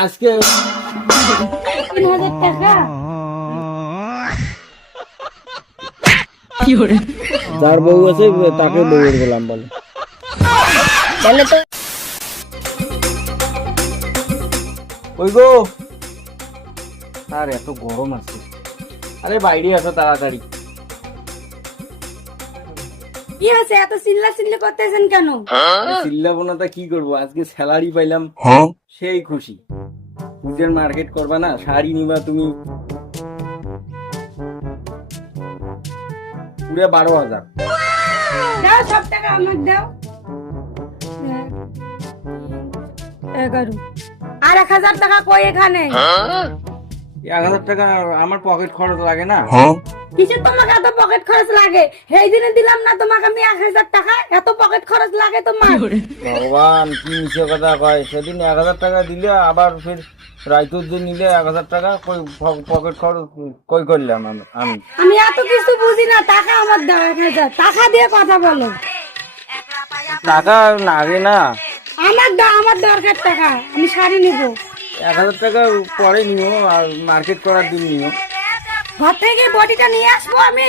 আজকে তিন হাজার টাকা? যার বউ আছে তাকে বউয়ের গোলাম বলে। তাহলে তো ওই গো আর এত গরম আছে। আরে বাইরে আসো তাড়াতাড়ি। কি আছে এত চিল্লা চিল্লি করতেছেন কেন? চিল্লাবো না তা কি করব? আজকে স্যালারি পাইলাম। সেই খুশি। পুজোর মার্কেট করবা না শাড়ি নিবা তুমি। পুরো বারো হাজার। দাও সব টাকা আমাকে দাও। এগারো। আর এক হাজার টাকা কই এখানে? এক হাজার টাকা আমার পকেট খরচ লাগে না? কিছু তোমাকে এত পকেট খরচ লাগে? সেই দিনে দিলাম না তোমাকে আমি এক হাজার টাকা? এত পকেট খরচ লাগে তোমার। ভগবান কি মিছে কথা কয়? সেদিন এক হাজার টাকা দিলে আবার ফির রাইতুর দিন নিলে এক হাজার টাকা কই পকেট খরচ কই করলাম আমি? আমি? আমি এত কিছু বুঝি না টাকা আমার দাও এক হাজার। টাকা দিয়ে কথা বলো। টাকা লাগে না। আমার দাও আমার দরকার টাকা। আমি শাড়ি নিব। এক হাজার টাকা পরে নিও আর মার্কেট করার দিন নিও ঘর থেকে বডিটা নিয়ে আসব আমি।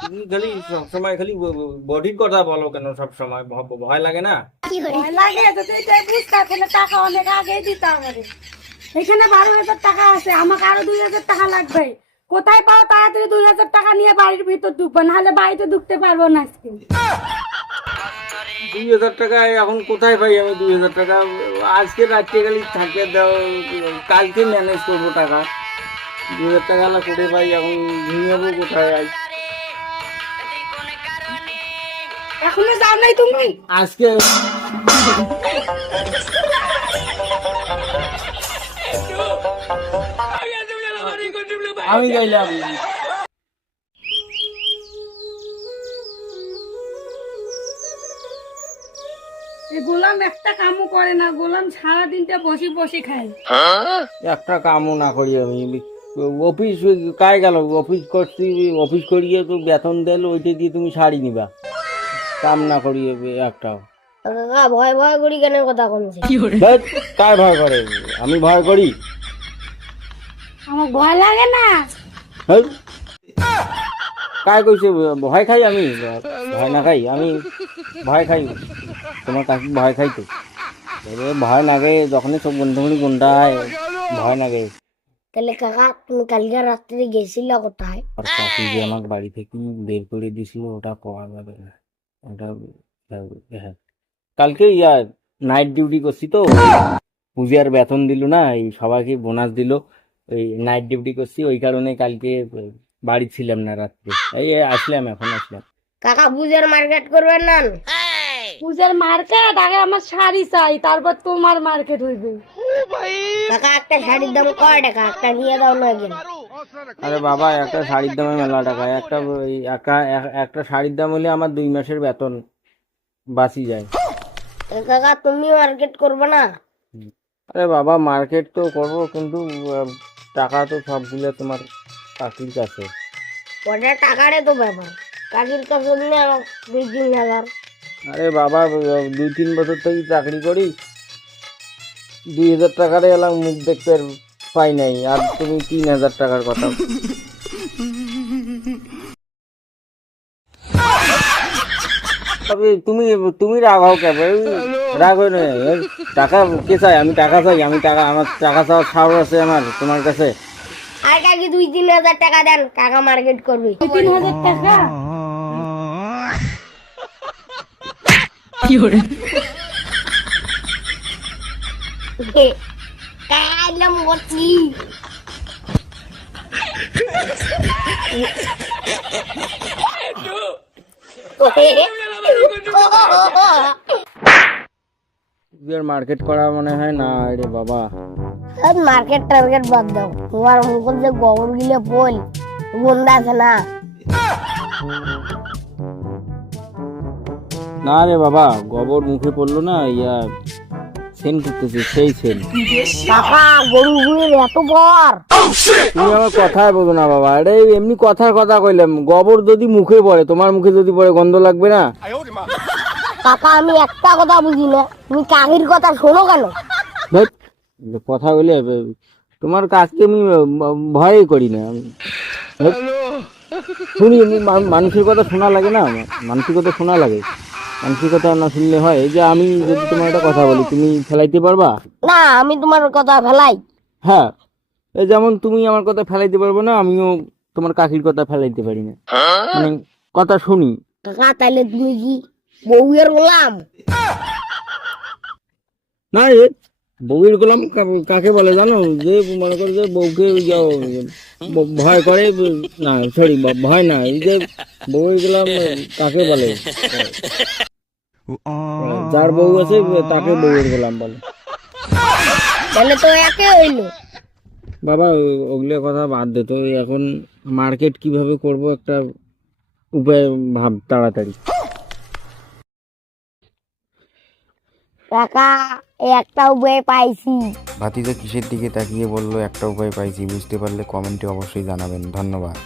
তুমি খালি সবসময় খালি বডির কথা বলো কেন সব সময় ভয় লাগে না? ভয় লাগে তো তুই তাই বুঝতে তাহলে টাকা অনেক আগেই দিতে হবে। এখানে বারো হাজার টাকা আছে আমাকে আরও দুই হাজার টাকা লাগবে। কোথায় পাও তাড়াতাড়ি দুই হাজার টাকা নিয়ে বাড়ির ভিতর ঢুকবো নাহলে বাড়িতে ঢুকতে পারব না আজকে। দুই হাজার টাকা এখন কোথায় পাই আমি দুই হাজার টাকা? আজকে রাত্রে খালি থাকে দাও কালকে ম্যানেজ করব টাকা। দুই হাজার টাকা হলে কোথায় পাই এখন নিয়ে যাব কোথায়? আজ এখনও যাও নাই তুমি? আজকে আমি গাইলাম এই গোলাম একটা কামও করে না গোলাম সারা দিনটা বসে বসে খায়। একটা কামও না করি আমি। অফিস কায় গেল? অফিস করছি অফিস করিয়ে তো বেতন দিল ওইটা দিয়ে তুমি শাড়ি নিবা। কাম না করিয়ে একটাও। কাকা ভয় ভয় করি কেন কথা কমছে? কায় ভয় করে? আমি ভয় করি। আমার ভয় লাগে না। কায় কইছে ভয় খাই আমি? ভয় না খাই আমি ভয় খাই। তোমার কাকি ভয় খাই তো এবারে ভয় লাগে যখনই সব বন্ধু বন্ধু গুন্ডায় ভয় লাগে। তাহলে কাকা তুমি কালকে রাত্রে গেছিল কোথায়? আর কাকি যে আমাকে বাড়ি থেকে বের করে দিছিল ওটা পাওয়া যাবে না। ওটা হ্যাঁ। কালকে ইয়া নাইট ডিউটি করছি তো। পূজার বেতন দিল না এই সবাইকে বোনাস দিল। ওই নাইট ডিউটি করছি ওই কারণে কালকে বাড়ি ছিলাম না রাত্রে। এই আসলাম এখন আসলাম। কাকা বুঝের মার্কেট করবেন না? পূজার মার্কেট আগে আমার শাড়ি চাই তারপর তোমার মার্কেট হইবে। কাকা একটা শাড়ির দাম কয় টাকা? একটা নিয়ে দাও না কেন আরে বাবা একটা শাড়ির দামে মেলা টাকা। একটা ওই একা একটা শাড়ির দাম হলে আমার দুই মাসের বেতন বাঁচি যায়। কাকা তুমি মার্কেট করবে না? আরে বাবা মার্কেট তো করব কিন্তু টাকা তো সবগুলো তোমার কাকির কাছে। ওটা টাকারে তো ব্যাপার। কাকির কাছে নিয়ে আমার দুই তিন হাজার। আরে বাবা দুই তিন বছর থেকে চাকরি করি। দুই হাজার টাকারে এলাম মুখ দেখতে পাই নাই। আর তুমি তিন হাজার টাকার কথা। তবে তুমি তুমি রাগ হও কে রাগ হয় না। টাকা কে চাই আমি টাকা চাই। আমি টাকা আমার টাকা চাওয়ার সাহস আছে আমার তোমার কাছে। আর কাকি দুই তিন হাজার টাকা দেন কাকা মার্কেট করবে। দুই তিন হাজার টাকা? মার্কেট করা মনে হয় না রে বাবা। মার্কেট টার্গেট বাদ দাও। তোমার মুখে যে গোবর গিলে বল গন্ধ আছে না। না রে বাবা গোবর মুখে পড়ল না ইয়া সেন করতেছে সেই সেন। কাকা গরুগুলির এত বর। তুমি আমার কথাই বলো না বাবা আরে এমনি কথার কথা কইলাম গোবর যদি মুখে পড়ে তোমার মুখে যদি পড়ে গন্ধ লাগবে না? কাকা আমি একটা কথা বুঝি না তুমি কাকির কথা শোনো কেন? কথা বলে তোমার কাজকে আমি ভয়ই করি না। শুনি মানুষের কথা শোনা লাগে না আমার মানুষের কথা শোনা লাগে। মানুষের কথা না শুনলে হয়? এই যে আমি যদি তোমার একটা কথা বলি তুমি ফেলাইতে পারবা? না আমি তোমার কথা ফেলাই। হ্যাঁ। এই যেমন তুমি আমার কথা ফেলাইতে পারবে না আমিও তোমার কাকির কথা ফেলাইতে পারি না। মানে কথা শুনি। কাকা তাহলে তুমি কি বউয়ের গোলাম? না এ বউয়ের গোলাম কাকে বলে জানো? যে মনে করো যে বউকে ভয় করে না সরি ভয় না এই যে বউয়ের গোলাম কাকে বলে? যার বউ আছে তাকে বউয়ের গোলাম বলে। তাহলে তো একে হইল। বাবা ওগুলো কথা বাদ দে তো এখন মার্কেট কীভাবে করব একটা উপায় ভাব তাড়াতাড়ি। কাকা একটা উপায় পাইছি। ভাতিজা কিসের দিকে তাকিয়ে বলল একটা উপায় পাইছি বুঝতে পারলে কমেন্টে অবশ্যই জানাবেন। ধন্যবাদ।